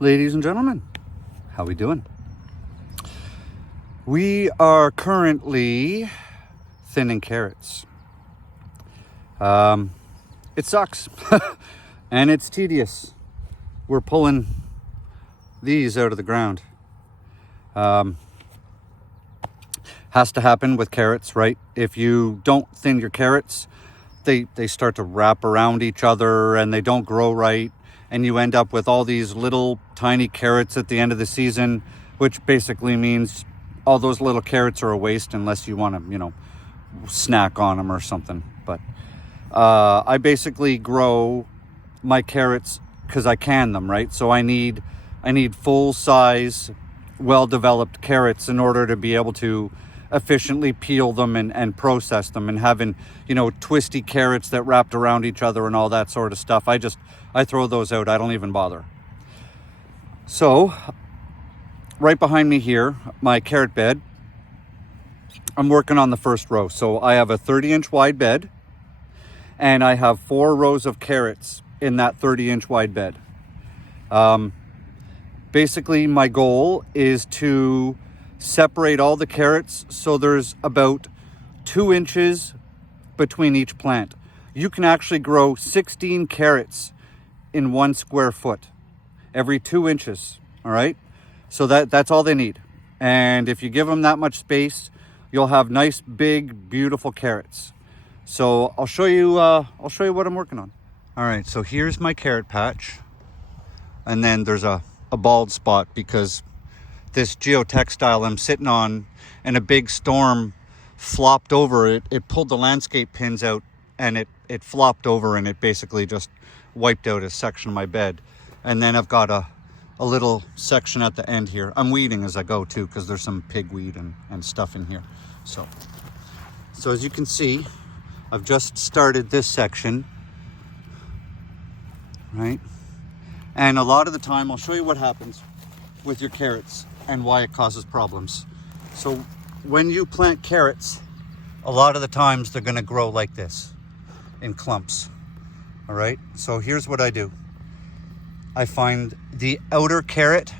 Ladies and gentlemen, how we doing? We are currently thinning carrots. It sucks and it's tedious. We're pulling these out of the ground. Has to happen with carrots, right? If you don't thin your carrots, they start to wrap around each other and they don't grow right. And you end up with all these little tiny carrots at the end of the season, which basically means all those little carrots are a waste unless you want to, snack on them or something. But I basically grow my carrots because I can them, right? So I need full size, well-developed carrots in order to be able to efficiently peel them and process them, and having, twisty carrots that wrapped around each other and all that sort of stuff. I throw those out. I don't even bother. So right behind me here, my carrot bed, I'm working on the first row. So I have a 30-inch wide bed and I have 4 rows of carrots in that 30-inch wide bed. Basically my goal is to separate all the carrots so there's about 2 inches between each plant. You can actually grow 16 carrots in 1 square foot every 2 inches. All right, so that's all they need. And if you give them that much space, you'll have nice, big, beautiful carrots. So I'll show you what I'm working on. All right, so here's my carrot patch, and then there's a bald spot because this geotextile I'm sitting on and a big storm flopped over it. It pulled the landscape pins out and it flopped over, and it basically just wiped out a section of my bed. And then I've got a little section at the end here. I'm weeding as I go too, because there's some pigweed and stuff in here. So as you can see, I've just started this section, right? And a lot of the time, I'll show you what happens with your carrots and why it causes problems. So when you plant carrots, a lot of the times they're gonna grow like this in clumps. All right, so here's what I do. I find the outer carrot,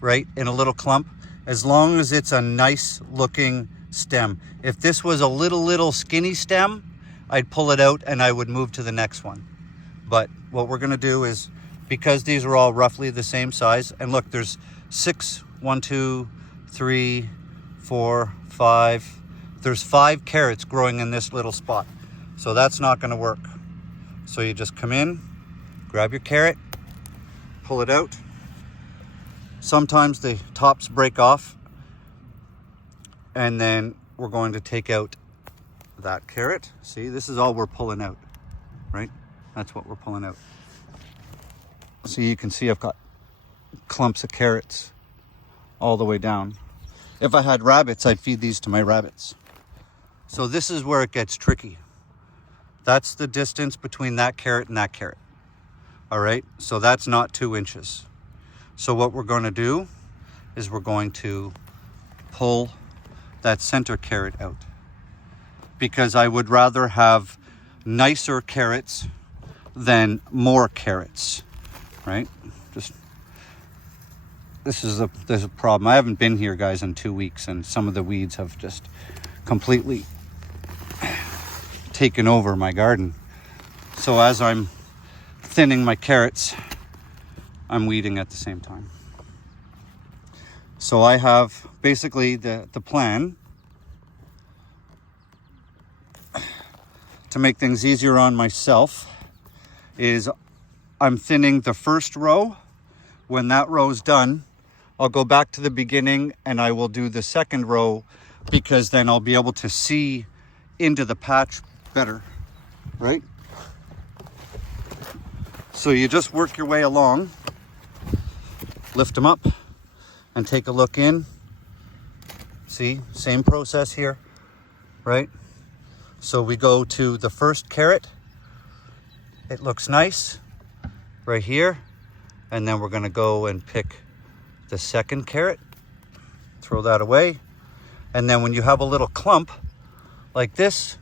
right, in a little clump, as long as it's a nice looking stem. If this was a little skinny stem, I'd pull it out and I would move to the next one. But what we're gonna do is, because these are all roughly the same size, and look, there's 6, 1, 2, 3, 4, 5. There's 5 carrots growing in this little spot. So that's not gonna work. So you just come in, grab your carrot, pull it out. Sometimes the tops break off, and then we're going to take out that carrot. See, this is all we're pulling out, right? That's what we're pulling out. So you can see I've got clumps of carrots all the way down. If I had rabbits, I'd feed these to my rabbits. So this is where it gets tricky. That's the distance between that carrot and that carrot. All right, so that's not 2 inches. So what we're going to do is we're going to pull that center carrot out, because I would rather have nicer carrots than more carrots, right? There's a problem. I haven't been here, guys, in 2 weeks, and some of the weeds have just completely taken over my garden. So as I'm thinning my carrots, I'm weeding at the same time. So I have basically the plan to make things easier on myself is I'm thinning the first row. When that row's done, I'll go back to the beginning and I will do the second row, because then I'll be able to see into the patch better, right? So you just work your way along, lift them up and take a look in. See, same process here, right? So we go to the first carrot. It looks nice right here. And then we're gonna go and pick the second carrot, throw that away. And then when you have a little clump like this,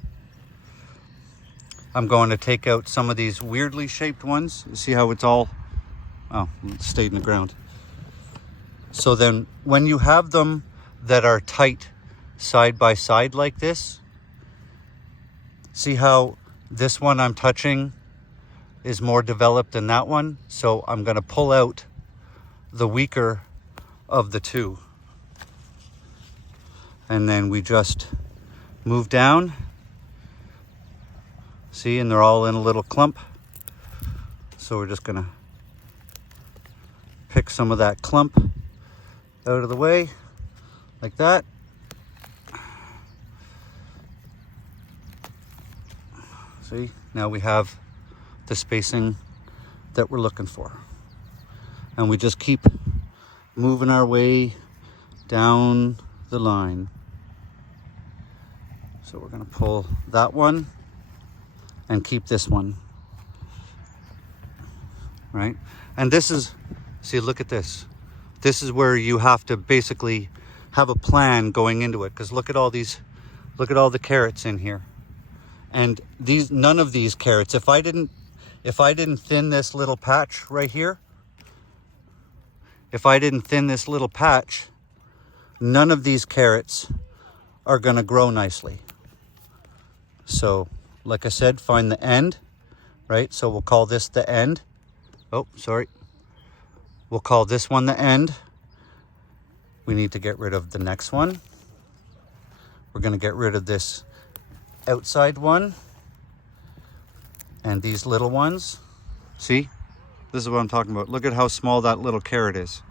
I'm going to take out some of these weirdly shaped ones. You see how it's all Oh, it stayed in the ground. So then when you have them that are tight side by side like this, see how this one I'm touching is more developed than that one? So I'm going to pull out the weaker of the two. And then we just move down. See, and they're all in a little clump. So we're just going to pick some of that clump out of the way, like that. See, now we have the spacing that we're looking for. And we just keep moving our way down the line. So we're going to pull that one and keep this one, right? And this is, see, look at this. This is where you have to basically have a plan going into it, because look at all these, look at all the carrots in here. And these, none of these carrots, if I didn't thin this little patch right here, if I didn't thin this little patch, none of these carrots are going to grow nicely. So, like I said, find the end, right? So we'll call this the end. Oh, sorry. We'll call this one the end. We need to get rid of the next one. We're going to get rid of this outside one and these little ones. See? This is what I'm talking about. Look at how small that little carrot is,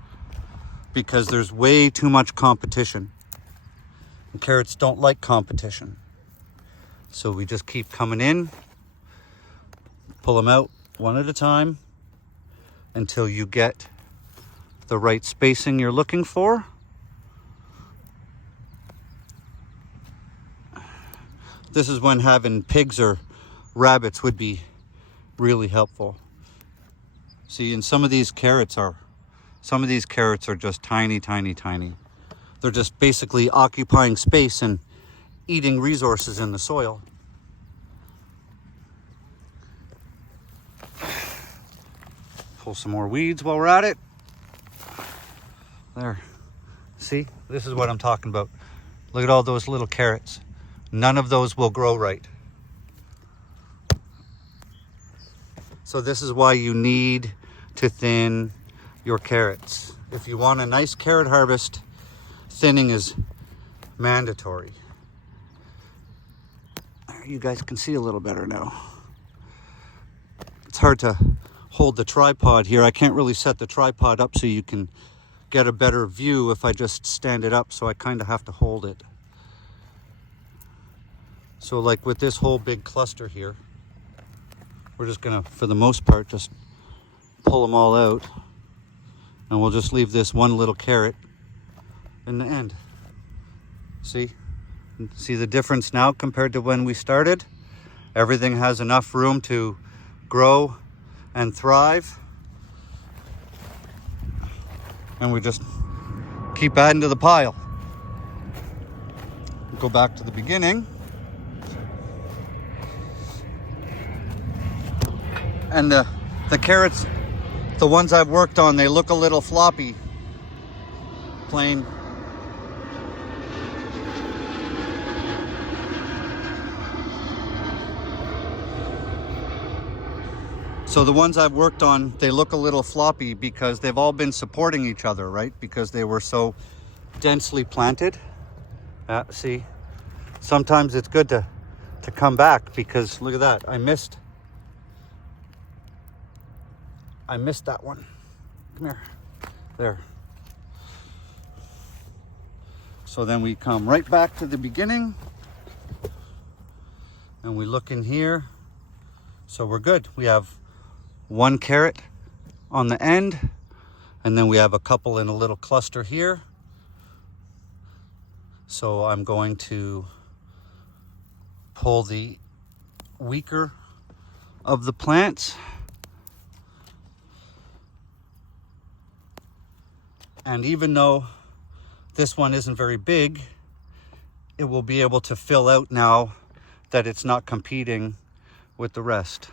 because there's way too much competition. And carrots don't like competition. So we just keep coming in, pull them out one at a time until you get the right spacing you're looking for. This is when having pigs or rabbits would be really helpful. See, and some of these carrots are just tiny, tiny, tiny. They're just basically occupying space and eating resources in the soil. Pull some more weeds while we're at it. There. See, this is what I'm talking about. Look at all those little carrots. None of those will grow right. So this is why you need to thin your carrots. If you want a nice carrot harvest, thinning is mandatory. You guys can see a little better now. It's hard to hold the tripod here. I can't really set the tripod up so you can get a better view if I just stand it up, so I kind of have to hold it. So like with this whole big cluster here, we're just gonna, for the most part, just pull them all out, and we'll just leave this one little carrot in the end. See? See the difference now compared to when we started? Everything has enough room to grow and thrive. And we just keep adding to the pile. Go back to the beginning. And the carrots, the ones I've worked on, they look a little floppy. Plain. So the ones I've worked on, they look a little floppy because they've all been supporting each other, right? Because they were so densely planted. See, sometimes it's good to come back, because look at that. I missed that one. Come here. There. So then we come right back to the beginning and we look in here. So we're good. We have one carrot on the end, and then we have a couple in a little cluster here. So I'm going to pull the weaker of the plants and even though this one isn't very big, it will be able to fill out now that it's not competing with the rest.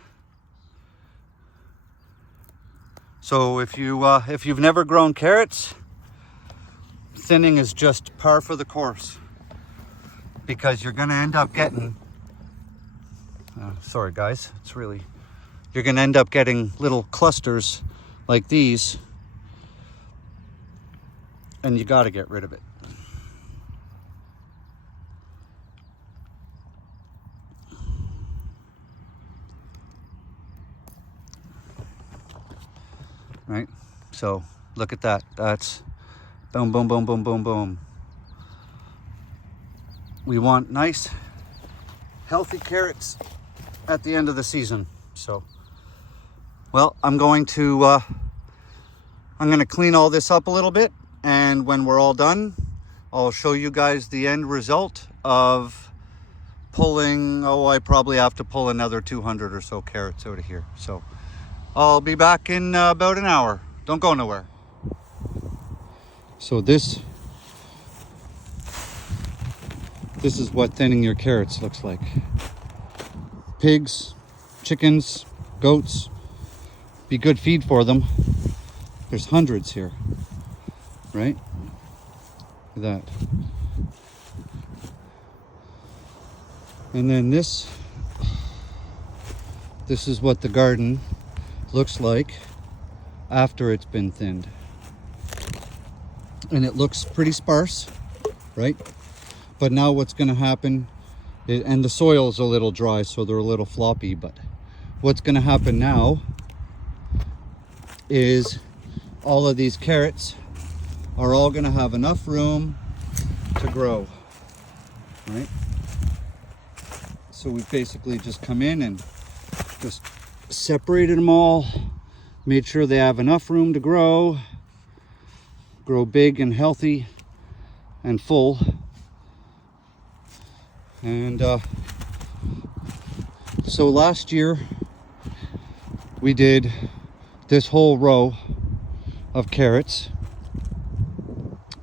So if you've never grown carrots, thinning is just par for the course, because you're going to end up getting sorry guys, you're going to end up getting little clusters like these, and you got to get rid of it. Right? So look at that. That's boom, boom, boom, boom, boom, boom. We want nice, healthy carrots at the end of the season. So, well, I'm going to clean all this up a little bit, and when we're all done, I'll show you guys the end result of pulling, I probably have to pull another 200 or so carrots out of here. So I'll be back in about an hour. Don't go nowhere. So this is what thinning your carrots looks like. Pigs, chickens, goats, be good feed for them. There's hundreds here, right? Look at that. And then this is what the garden looks like after it's been thinned. And it looks pretty sparse, right? But now what's going to happen, and the soil's a little dry, so they're a little floppy, but what's going to happen now is all of these carrots are all going to have enough room to grow, right? So we basically just come in and just separated them all, made sure they have enough room to grow big and healthy and full. And so last year we did this whole row of carrots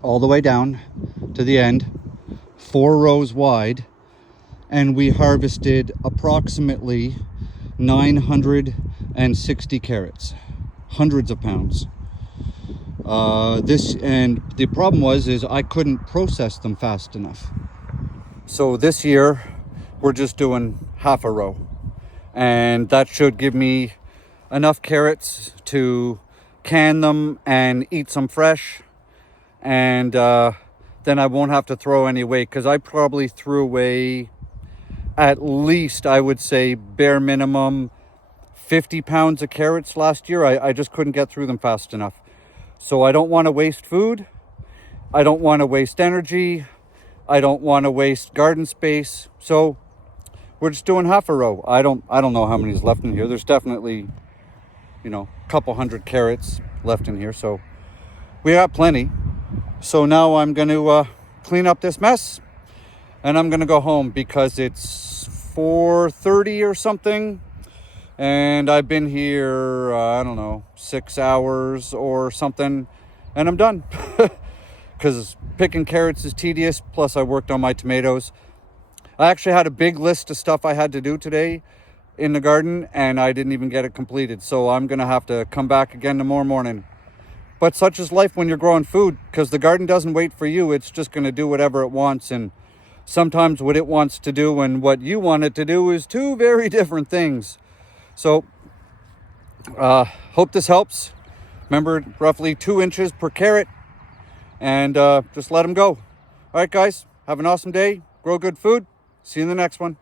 all the way down to the end, 4 rows wide, and we harvested approximately 960 carrots, hundreds of pounds. And the problem was I couldn't process them fast enough. So this year we're just doing half a row, and that should give me enough carrots to can them and eat some fresh, and then I won't have to throw any away, because I probably threw away at least, I would say, bare minimum 50 pounds of carrots last year. I just couldn't get through them fast enough. So I don't want to waste food. I don't want to waste energy. I don't want to waste garden space. So we're just doing half a row. I don't know how many is left in here. There's definitely, a couple hundred carrots left in here. So we got plenty. So now I'm going to clean up this mess, and I'm going to go home because it's 4:30 or something. And I've been here, 6 hours or something, and I'm done. Because picking carrots is tedious, plus I worked on my tomatoes. I actually had a big list of stuff I had to do today in the garden, and I didn't even get it completed. So I'm going to have to come back again tomorrow morning. But such is life when you're growing food, because the garden doesn't wait for you. It's just going to do whatever it wants, and sometimes what it wants to do and what you want it to do is two very different things. So, hope this helps. Remember, roughly 2 inches per carrot, and just let them go. All right, guys, have an awesome day. Grow good food. See you in the next one.